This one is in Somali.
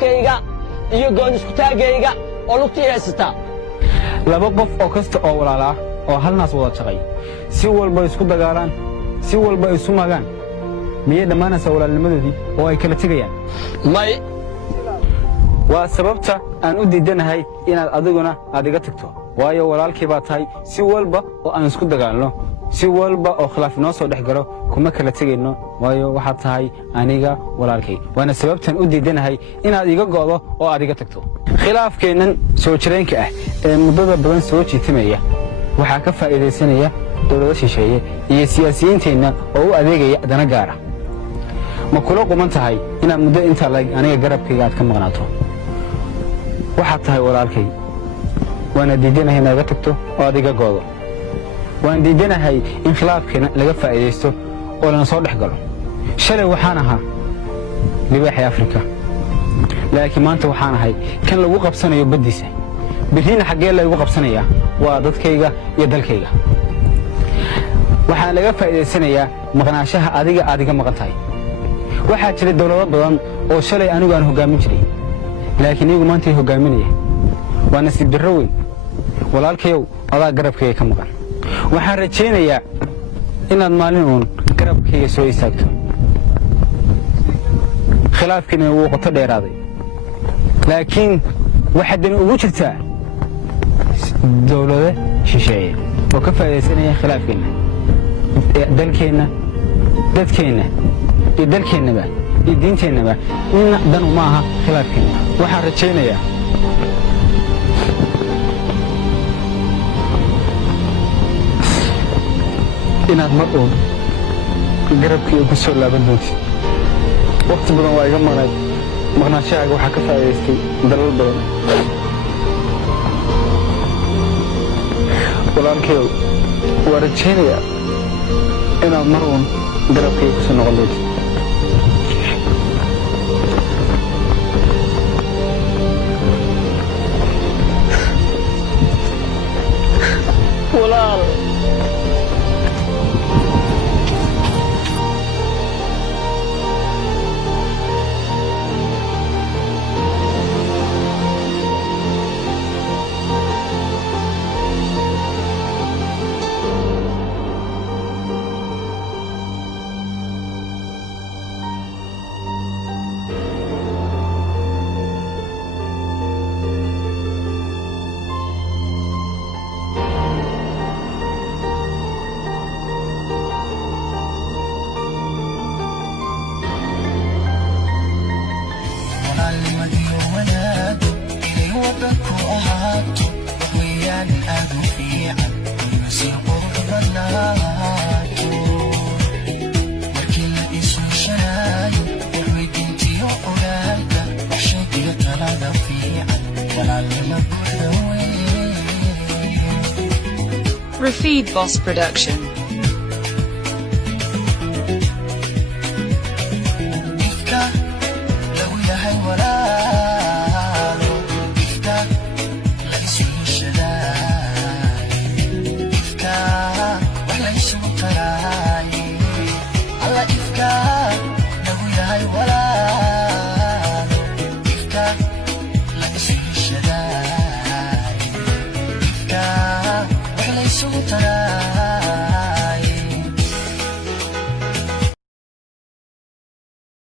qoyskayga iyo goon isku taagayga oo lugtii haysata laba qof oo kasta oo walaala oo hal naas wada shaqay si walba isku dagaalaan si walba isu magaan miyay dhamaanaysaa walaalnimadoodii oo ay kala tegayaan may waa sababta aan u diidanahay inaad adiguna aad iga tagto waayo walaalkii baa tahay si walba oo aan isku dagaalno si walba oo khilaaf inoo soo dhex galo kuma kala tegayno waayo waxaad tahay aniga walaalkay waana sababtan u diidanahay inaad iga go'do oo aad iga tagto khilaafkeennan soo jireenka ah ee muddada badan soo jiitamaya waxaa ka faa'iidaysanaya dawlado shisheeye iyo siyaasiyiinteenna oo u adeegaya dana gaara ma kula quman tahay inaad muddo intaa aniga garabkayga aad ka maqnaato waxaad tahay walaalkay waana diidanahay inaad iga tagto oo aad iga go'do waan diidanahay in khilaafkeena laga faa'iidaysto oo lana soo dhex galo shalay waxaan ahaa libaaxii Afrika laakiin maanta waxaan ahay kan lagu qabsanayo baddiisa birina xaggee lagu qabsanayaa waa dadkayga iyo dalkayga waxaan laga faa'iidaysanayaa maqnaashaha adiga maqan tahay waxaa jira dawlado badan oo shalay anigu aan hogaamin jiray laakiin iyagu maanta ay hogaaminayaan waa nasiib darro weyn walaalkayow adaa garabkayga ka maqan waxaan rajaynayaa inaad maalin uun garabkayga soo istaagto khilaafkiina wuu qoto dheeraaday laakiin waxaad dani ugu jirtaa dawlado shisheeye oo ka faa'iidaysanaya khilaafkeenna dalkeenna dadkeenna iyo dalkeennaba iyo diinteennaba inna dan uma aha khilaafkeenna waxaan rajaynayaa inaad mar uun garabkii ku soo laaban doontid waqti badan waa iga maqnayd maqnaanshahaaga waxaa ka faa'iidaystay dalal badan walaalkayow waa rajaynayaa inaad mar uun garabkayga ku soo noqon doontid walaal Rafid Boss Production. ولا يسوى